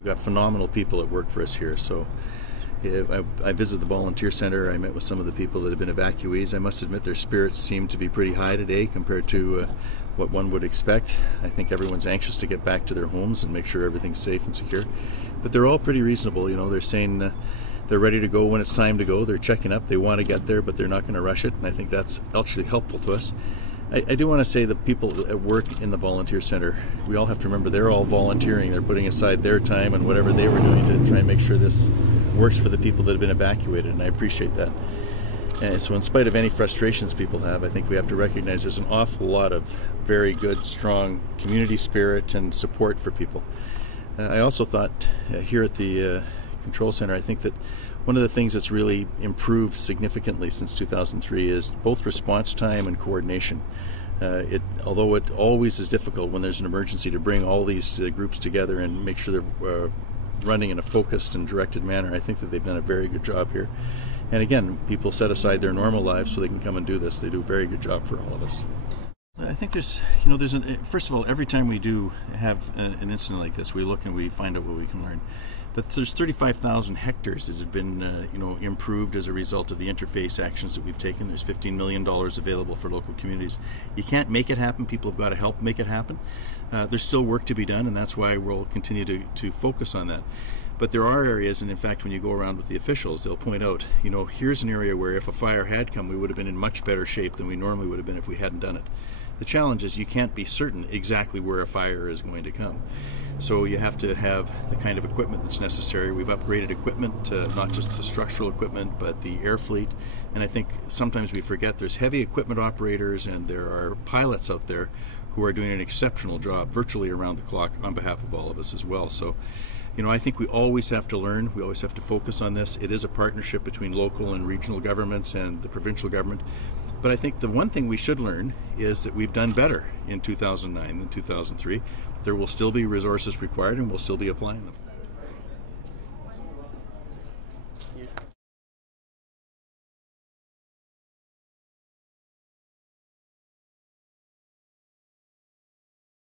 We've got phenomenal people that work for us here. So I visited the volunteer center. I met with some of the people that have been evacuees. I must admit their spirits seem to be pretty high today compared to what one would expect. I think everyone's anxious to get back to their homes and make sure everything's safe and secure. But they're all pretty reasonable. You know, they're saying they're ready to go when it's time to go. They're checking up. They want to get there, but they're not going to rush it. And I think that's actually helpful to us. I do want to say the people that work in the volunteer center, we all have to remember they're all volunteering. They're putting aside their time and whatever they were doing to try and make sure this works for the people that have been evacuated, and I appreciate that. And so in spite of any frustrations people have, I think we have to recognize there's an awful lot of very good, strong community spirit and support for people. I also thought here at the Control Center, I think that one of the things that's really improved significantly since 2003 is both response time and coordination. Although it always is difficult when there's an emergency to bring all these groups together and make sure they're running in a focused and directed manner, I think that they've done a very good job here. And again, people set aside their normal lives so they can come and do this. They do a very good job for all of us. I think there's first of all, every time we do have an incident like this, we look and we find out what we can learn. But there's 35,000 hectares that have been improved as a result of the interface actions that we've taken. There's $15 million available for local communities. You can't make it happen. People have got to help make it happen. There's still work to be done, and that's why we'll continue to focus on that. But there are areas, and in fact when you go around with the officials, they'll point out, here's an area where if a fire had come, we would have been in much better shape than we normally would have been if we hadn't done it. The challenge is you can't be certain exactly where a fire is going to come. So you have to have the kind of equipment that's necessary. We've upgraded equipment, not just the structural equipment, but the air fleet. And I think sometimes we forget there's heavy equipment operators and there are pilots out there who are doing an exceptional job virtually around the clock on behalf of all of us as well. So, I think we always have to learn. We always have to focus on this. It is a partnership between local and regional governments and the provincial government. But I think the one thing we should learn is that we've done better in 2009 than 2003. There will still be resources required and we'll still be applying them.